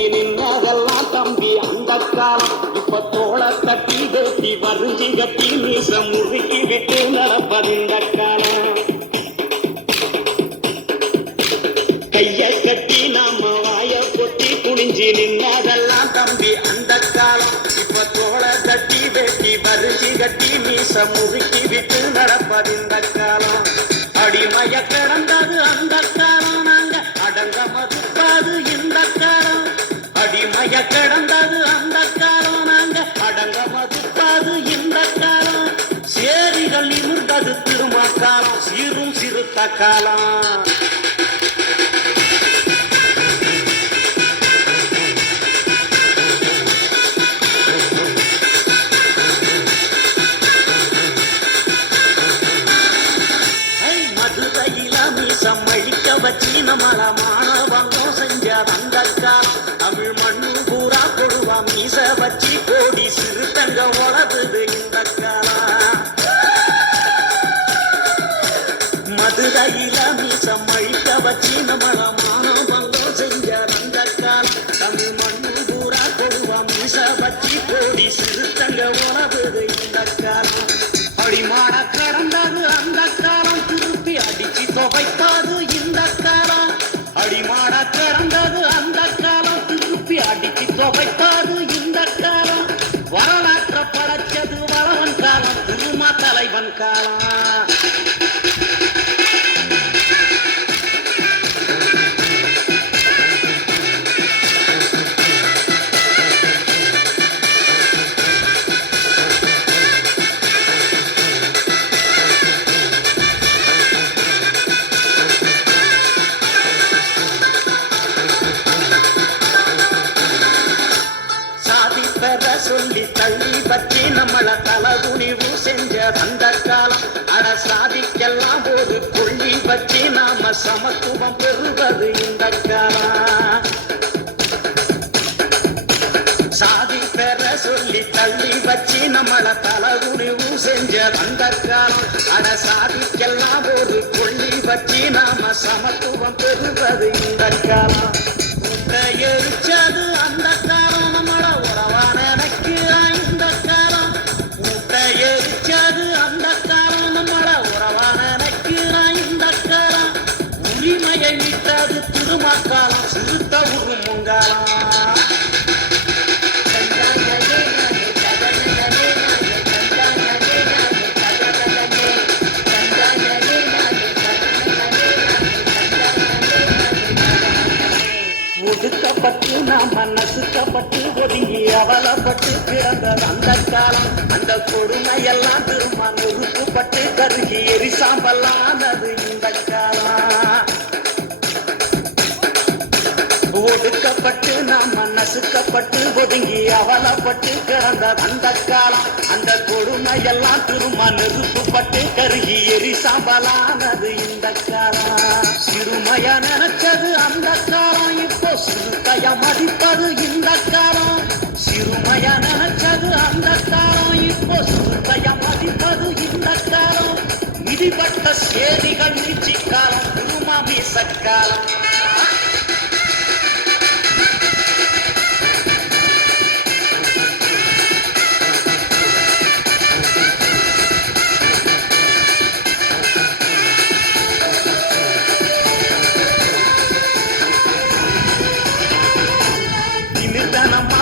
குனிஞ்சி நின்னதெல்லாம் தம்பி அந்த காலம். இப்ப தோள தட்டி வெட்டி வரிஞ்சி கட்டி மீச முறுக்கி விட்டு நடப்பதிந்த காலம். கைய கட்டி நாம வாய கொட்டி குனிஞ்சி நின்னதெல்லாம் தம்பி அந்த காலம். இப்ப தோள தட்டி வெட்டி வரிஞ்சி கட்டி மீச முறுக்கி விட்டு நடப்பதிந்த காலம். அடிமைய கிடந்தது அந்த காலம், நாங்க அடங்க மறுப்பாது இந்த காலம். அடிமைய கிடந்தது அந்த காலம், நாங்க அடங்க மறுப்பாது இந்த காலம். சேரிகள் நிமிர்ந்தது திருமா காலம், சீரும் சிறுத்த காலம். வச்சி நம்மள மாணவங்கம் செஞ்ச அந்த காலம். தமிழ் மண்ணு பூரா கொடுவா மீச வச்சி கோடி சிறுத்தங்க வளர்ந்தது இந்த காலம். மதுரையில மீசம் அழிக்க வச்சி நம்மள மாணவங்கம் செஞ்ச அந்த காலம். தமிழ் மண்ணு பூரா கொடுவா மீச வச்சி கோடி சிறுத்தங்க வளர்ந்தது இந்த காலம். அடிமான கடந்தது அந்த காலம், திருப்பி அடிச்சு துவைக்காது இந்த காலம். அடிமான கடந்தது அந்த காலம், திருப்பி அடிச்சு துவைக்காது இந்த காலம். வரலாற்ற படைச்சது வளவன் காலம், திருமா தலைவன் காலம். சொல்லி தள்ளி பற்றி நம்மள தலகுனிவு செஞ்ச அந்த காலம். அட சாதிக்கெல்லாம் ஒரு புள்ளி பற்றி நாம சமத்துவம் பெறுவது இந்த காலம். சாதி பெற சொல்லி தள்ளி வச்சு நம்மள தலகுனிவு செஞ்ச அந்த காலம். அட சாதிக்கெல்லாம் ஒரு புள்ளி பற்றி நாம சமத்துவம் பெறுவது இந்த காலம். எரிச்சது அந்த காலம், நம்மள உறவான இந்த காலம். ஊட்ட எரிச்சது அந்த காலம், நம்மள உறவான இந்த காலம். உரிமையை விட்டது திருமக்காலம், சிறுத்த உருமுங்காலம். ஒதுக்கப்பட்டு நாம் மனசுக்கப்பட்டு ஒதுங்கி அவலப்பட்டு கிடந்தது அந்த காலம். அந்த கொடுமையெல்லாம் திரும்ப நொறுக்கப்பட்டு கருகி எரிசாம்பல்லானது இந்த காலம். ஒதுக்கப்பட்டு நாம் மனசுக்கப்பட்டு ஒதுங்கி அவலப்பட்டு கிடந்தது அந்த காலம். அந்த கொடுமையெல்லாம் திரும்ப நெருப்புப்பட்டு கருகி எரிசாம்பலானது இந்த காலம். சிறுமைய நினைச்சது அந்த காலம், இப்போ சிறுத்தைய மதிப்பது இந்த காலம். சிறுமைய நினைச்சது அந்த காலம், இப்போ சிறுத்தைய மதிப்பது இந்த காலம். மிதிப்பட்ட சேரிகள் நீச்சி காலம், திருமா மீசக்காலம். திமிர்தனமா